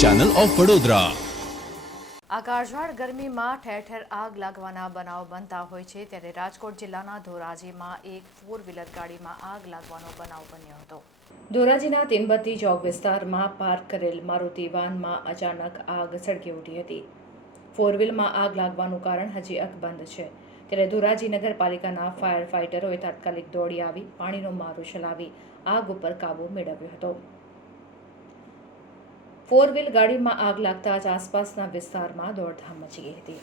Channel of Vadodara. આ કાળઝાળ ગરમીમાં ઠેર ઠેર આગ લાગવાના બનાવ બનતા હોય છે, ત્યારે રાજકોટ જિલ્લાના ધોરાજીમાં એક 4-વ્હીલર ગાડીમાં આગ લાગવાનો બનાવ બન્યો હતો। ધોરાજીના તીનબત્તી ચોક વિસ્તારમાં પાર્ક કરેલ મારુતિ વાનમાં અચાનક આગ સળગી ઉઠી હતી। 4-વ્હીલમાં આગ લાગવાનું કારણ હજી અકબંધ છે, ત્યારે ધોરાજી નગરપાલિકાના ફાયર ફાઇટરોએ તાત્કાલિક દોડી આવી પાણીનો મારો ચલાવી આગ ઉપર કાબૂ મેળવ્યો હતો। 4-વ્હીલ ગાડીમાં આગ લાગતા જ આસપાસના વિસ્તારમાં દોડધામ મચી ગઈ હતી।